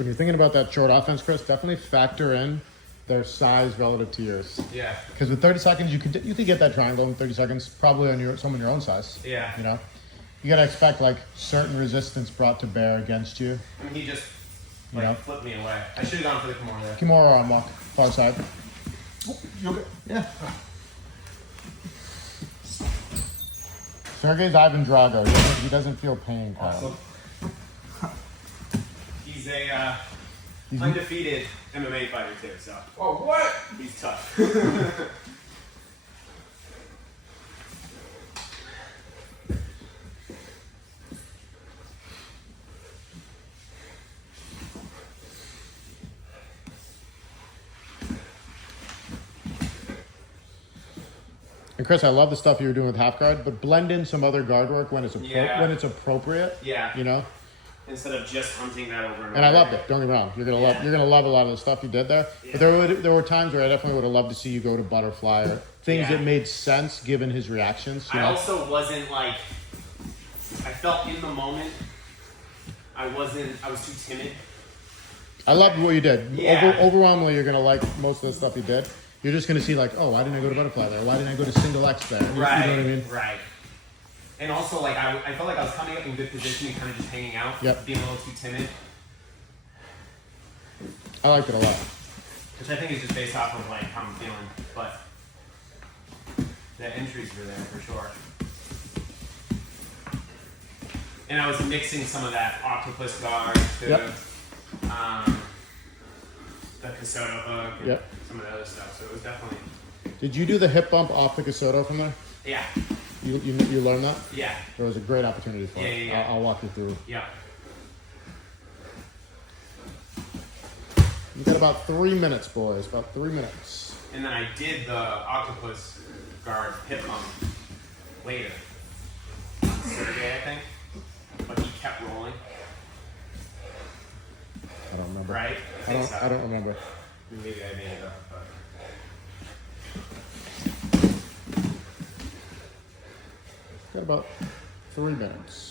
when you're thinking about that short offense, Chris, definitely factor in their size relative to yours. Yeah. Because with 30 seconds, you could get that triangle in 30 seconds, probably on someone your own size. Yeah. You know, you gotta expect like certain resistance brought to bear against you. I mean, he just flipped me away. I should have gone for the Kimura there. Kimura arm lock, far side. Oh, you okay? Yeah. Sergei's Ivan Drago. He doesn't feel pain, Kyle. Awesome. He's a undefeated MMA fighter too, so. Oh, what? He's tough. And Chris, I love the stuff you were doing with half guard, but blend in some other guard work when it's appropriate. Yeah. You know. Instead of just hunting that over and over. And I loved it. Don't get me wrong. You're gonna love a lot of the stuff you did there. Yeah. But there were times where I definitely would have loved to see you go to butterfly or things that made sense given his reactions. I also wasn't like. I felt in the moment. I was too timid. I loved what you did. Yeah. Overwhelmingly, you're gonna like most of the stuff you did. You're just gonna see like, oh, why didn't I go to butterfly there? Why didn't I go to single X there? Right. You know what I mean? Right. And also, like, I felt like I was coming up in good position and kind of just hanging out, being a little too timid. I liked it a lot. Which I think is just based off of, like, how I'm feeling. But the entries were there for sure. And I was mixing some of that octopus guard to the Casoto hook and some of the other stuff. So it was definitely... Did you do the hip bump off the Casoto from there? Yeah. You learned that? Yeah. There was a great opportunity for it. Yeah. I'll walk you through. Yeah. You got about 3 minutes, boys. About 3 minutes. And then I did the octopus guard hip bump later. On Sergei, I think. But he kept rolling. I don't remember. Right? I don't remember. Maybe I made it up, but... Got about 3 minutes.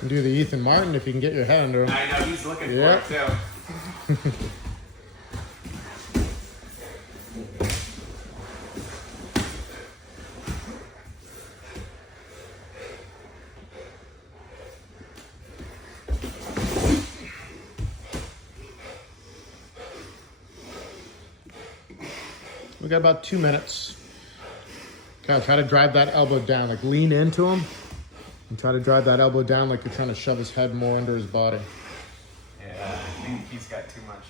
You can do the Ethan Martin if you can get your head under him. I know, he's looking for it too. We got about 2 minutes. Okay, try to drive that elbow down. Like lean into him and try to drive that elbow down like you're trying to shove his head more under his body. Yeah, I think he's got too much.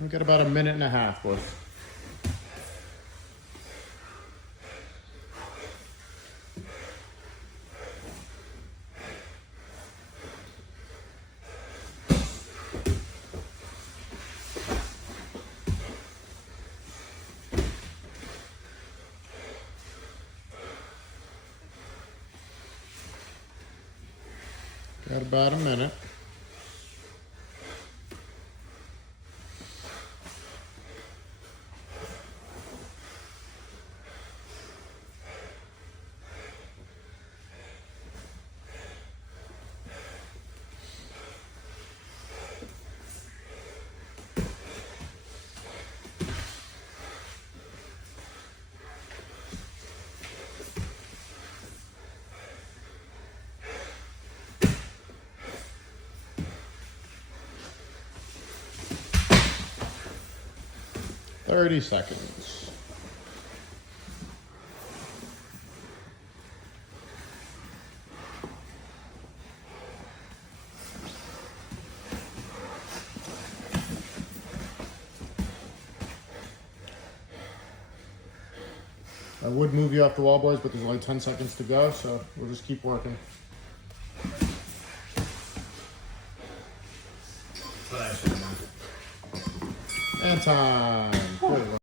We got about 1.5 minutes worth. Got about 1 minute. Thirty seconds. I would move you off the wall, boys, but there's only 10 seconds to go, so we'll just keep working. That's what I should have done. And time. Good.